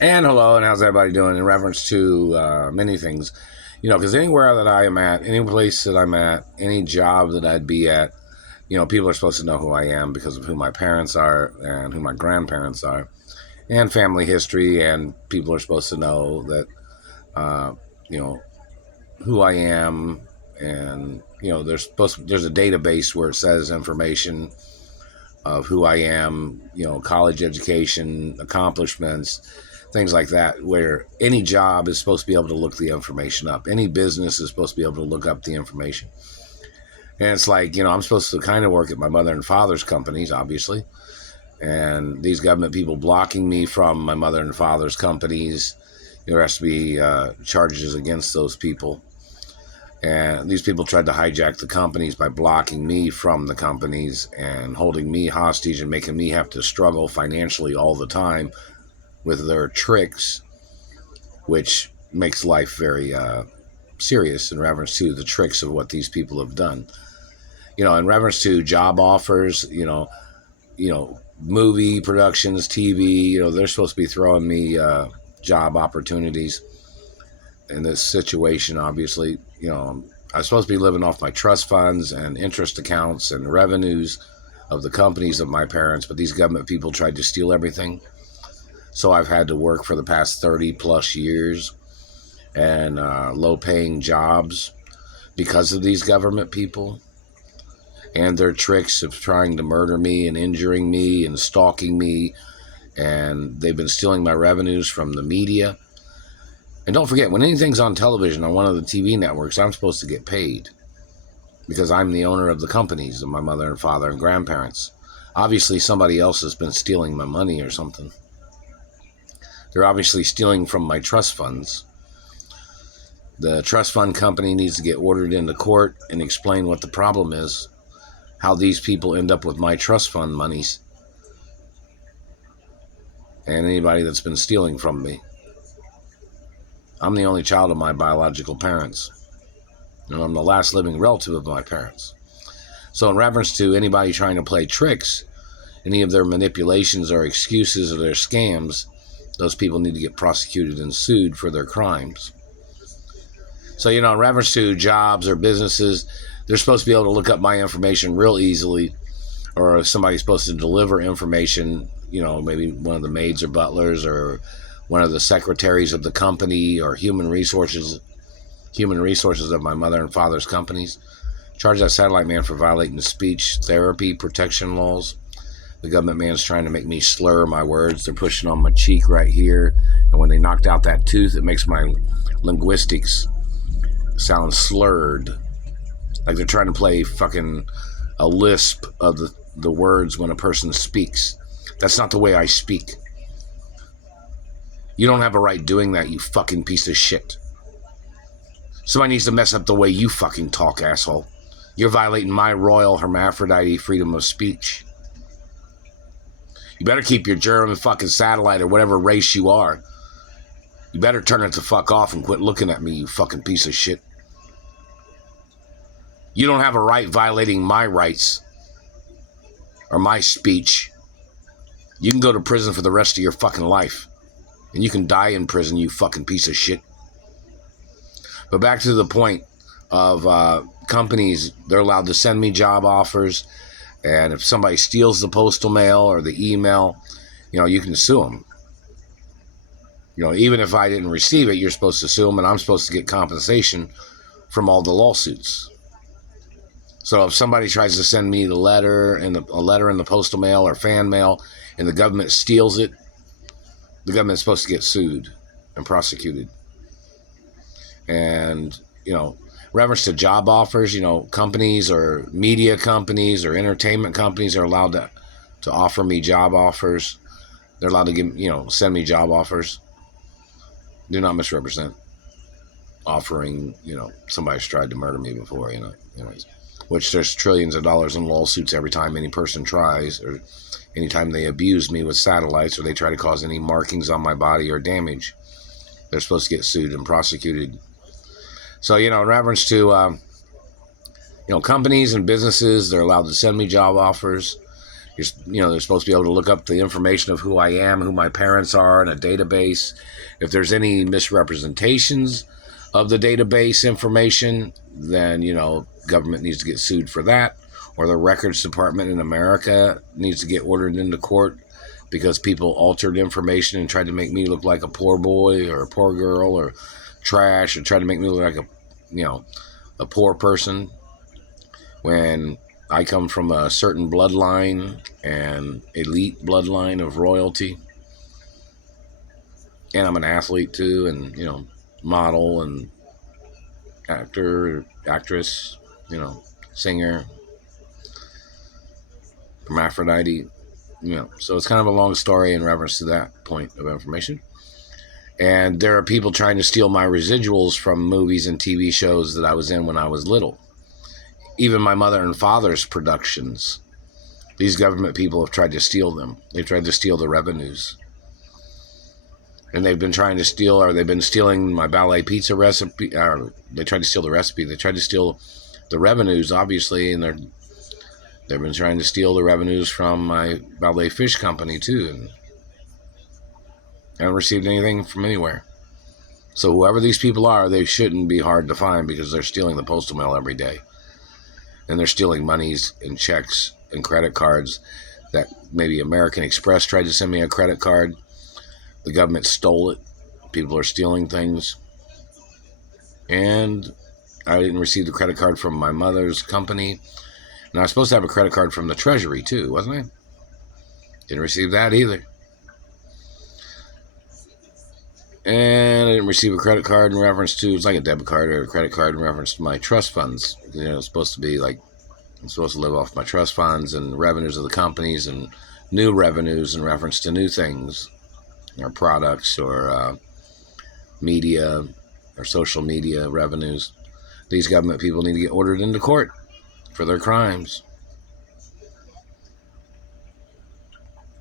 And hello, and how's everybody doing in reference to many things? Because anywhere that I am at, any place that I'm at, any job that I'd be at, people are supposed to know who I am because of who my parents are and who my grandparents are, and family history, and people are supposed to know that, uh, you know, who I am, and there's a database where it says information of who I am, college education, accomplishments, things like that, where any job is supposed to be able to look the information up. Any business is supposed to be able to look up the information. And it's like, I'm supposed to kind of work at my mother and father's companies, obviously. And these government people blocking me from my mother and father's companies, there has to be charges against those people. And these people tried to hijack the companies by blocking me from the companies and holding me hostage and making me have to struggle financially all the time with their tricks, which makes life very serious in reference to the tricks of what these people have done. In reference to job offers, movie productions, TV, they're supposed to be throwing me job opportunities in this situation. Obviously, I'm supposed to be living off my trust funds and interest accounts and revenues of the companies of my parents, but these government people tried to steal everything. So I've had to work for the past 30 plus years and low paying jobs because of these government people and their tricks of trying to murder me and injuring me and stalking me. And they've been stealing my revenues from the media. And don't forget, when anything's on television on one of the TV networks, I'm supposed to get paid because I'm the owner of the companies of my mother and father and grandparents. Obviously, somebody else has been stealing my money or something. They're obviously stealing from my trust funds. The trust fund company needs to get ordered into court and explain what the problem is, how these people end up with my trust fund monies, and anybody that's been stealing from me. I'm the only child of my biological parents, and I'm the last living relative of my parents. So in reference to anybody trying to play tricks, any of their manipulations or excuses or their scams, those people need to get prosecuted and sued for their crimes. So, in reference to jobs or businesses, they're supposed to be able to look up my information real easily, or if somebody's supposed to deliver information, maybe one of the maids or butlers or one of the secretaries of the company or human resources of my mother and father's companies, charge that satellite man for violating the speech therapy protection laws. The government man's trying to make me slur my words. They're pushing on my cheek right here. And when they knocked out that tooth, it makes my linguistics sound slurred. Like they're trying to play fucking a lisp of the words when a person speaks. That's not the way I speak. You don't have a right doing that, you fucking piece of shit. Somebody needs to mess up the way you fucking talk, asshole. You're violating my royal hermaphrodite freedom of speech. You better keep your German fucking satellite or whatever race you are. You better turn it the fuck off and quit looking at me, you fucking piece of shit. You don't have a right violating my rights or my speech. You can go to prison for the rest of your fucking life. And you can die in prison, you fucking piece of shit. But back to the point of companies, they're allowed to send me job offers. And if somebody steals the postal mail or the email, you can sue them. Even if I didn't receive it, you're supposed to sue them, and I'm supposed to get compensation from all the lawsuits. So if somebody tries to send me a letter in the postal mail or fan mail, and the government steals it, the government's supposed to get sued and prosecuted. And, reference to job offers, companies or media companies or entertainment companies are allowed to offer me job offers. They're allowed to give, send me job offers. Do not misrepresent offering, somebody's tried to murder me before, anyways, which there's trillions of dollars in lawsuits every time any person tries, or anytime they abuse me with satellites or they try to cause any markings on my body or damage. They're supposed to get sued and prosecuted. So, in reference to, companies and businesses, they're allowed to send me job offers. They're supposed to be able to look up the information of who I am, who my parents are in a database. If there's any misrepresentations of the database information, then, government needs to get sued for that. Or the records department in America needs to get ordered into court because people altered information and tried to make me look like a poor boy or a poor girl or trash, or tried to make me look like a poor person when I come from a certain bloodline, and elite bloodline of royalty. And I'm an athlete too, and, model and actor, actress, singer, hermaphrodite, So it's kind of a long story in reference to that point of information. And there are people trying to steal my residuals from movies and TV shows that I was in when I was little. Even my mother and father's productions. These government people have tried to steal them. They've tried to steal the revenues. And they've been trying to steal, or they've been stealing my ballet pizza recipe. They tried to steal the recipe. They tried to steal the revenues, obviously, and they've been trying to steal the revenues from my ballet fish company, too. And I haven't received anything from anywhere. So whoever these people are, they shouldn't be hard to find because they're stealing the postal mail every day. And they're stealing monies and checks and credit cards that maybe American Express tried to send me a credit card. The government stole it. People are stealing things. And I didn't receive the credit card from my mother's company. And I was supposed to have a credit card from the Treasury too, wasn't I? Didn't receive that either. And I didn't receive a credit card in reference to, it's like a debit card or a credit card in reference to my trust funds. It's supposed to be like, I'm supposed to live off my trust funds and revenues of the companies and new revenues in reference to new things or products or media or social media revenues. These government people need to get ordered into court for their crimes.